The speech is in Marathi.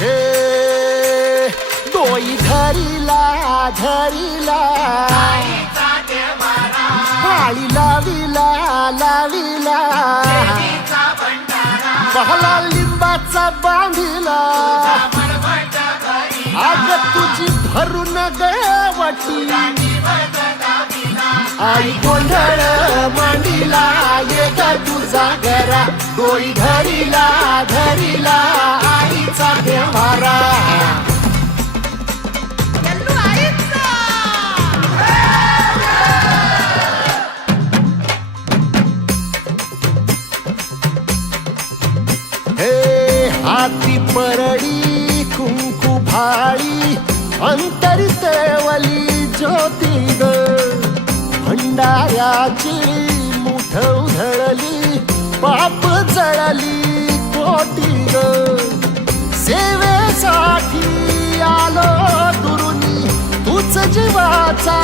हे डोई धरिला धरिला पाळी लाविला लाविला बहला लिंबाचा बांधिला आग तुझी भरून गवटी आई गोंधळ मांडीला ये ग तुझा घरा डोई धरिला धरिला आईचा देवारा हे हाती परडी कुंकू भाळी अंतरी तेवली ज्योती ग भंडाऱ्याची मुठ उधळली पाप जळली कोटी ग सेवेसाठी आलो दुरुनी तूच जीवाचा